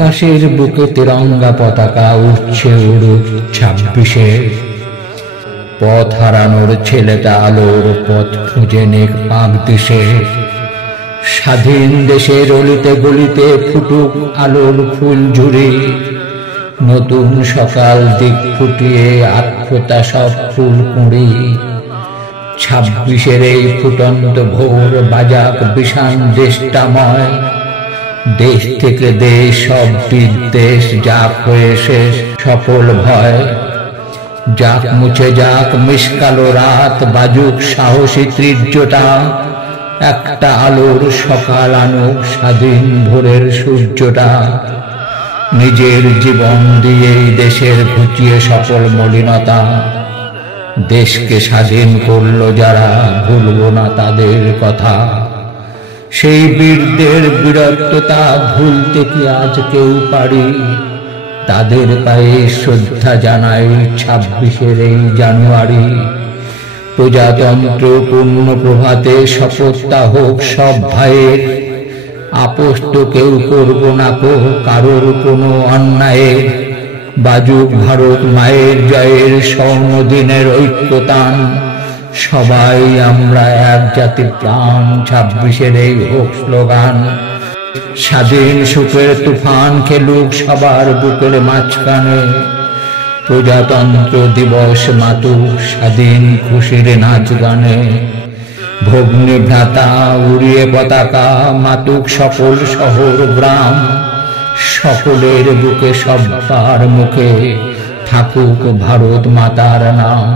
আকাশের বুকে তিরঙ্গা পতাকা উঠছে উড়ুক 26-এ। পথ হারানোর ছেলেটা আলোর পথ খুঁজে নেক পাক দিশে। স্বাধীন দেশের অলিতে গলিতে ফুটুক আলোর ফুল ঝুরি। নতুন সকাল দিক ফুটিয়ে আত্মতা সব ফুল কুঁড়ি। 26-এর এই ফুটন্ত ভোর বাজাক বিশান দেশটাময়। দেশ থেকে দেশ সব বিদ্বেষ যাক হয়ে শেষ সকল ভয়। যাক মুছে যাক মিশকালো রাত, বাজুক সাহসী তীর্যটা। একটা আলোর সকাল আনুক স্বাধীন ভোরের সূর্যটা। নিজের জীবন দিয়েই দেশের ঘুচিয়ে সকল মলিনতা। দেশকে স্বাধীন করলো যারা, ভুলব না তাদের কথা। সেই বীরদের বীরত্বতা ভুলতে কি আজ কেউ পারি? তাদের পায়ে শ্রদ্ধা জানাই 26-এর এই জানুয়ারি। প্রজাতন্ত্র পূর্ণ প্রভাতে শপথটা হোক সব ভাইয়ের। আপোষ তো কেউ করব না কো কারোর কোনো অন্যায়ের। বাজুক ভারত মায়ের জয়ের স্বর্ণদিনের ঐক্যতান। সবাই আমরা এক জাতির প্রাণ, 26-এর এই হোক স্লোগান। স্বাধীন সুখের তুফান খেলুক সবার বুকের মাঝখানে। প্রজাতন্ত্র দিবস মাতুক স্বাধীন খুশির নাচ গানে। ভগ্নী ভ্রাতা উড়িয়ে পতাকা মাতুক সকল শহর গ্রাম। সকলের বুকে সবার মুখে থাকুক ভারত মাতার নাম।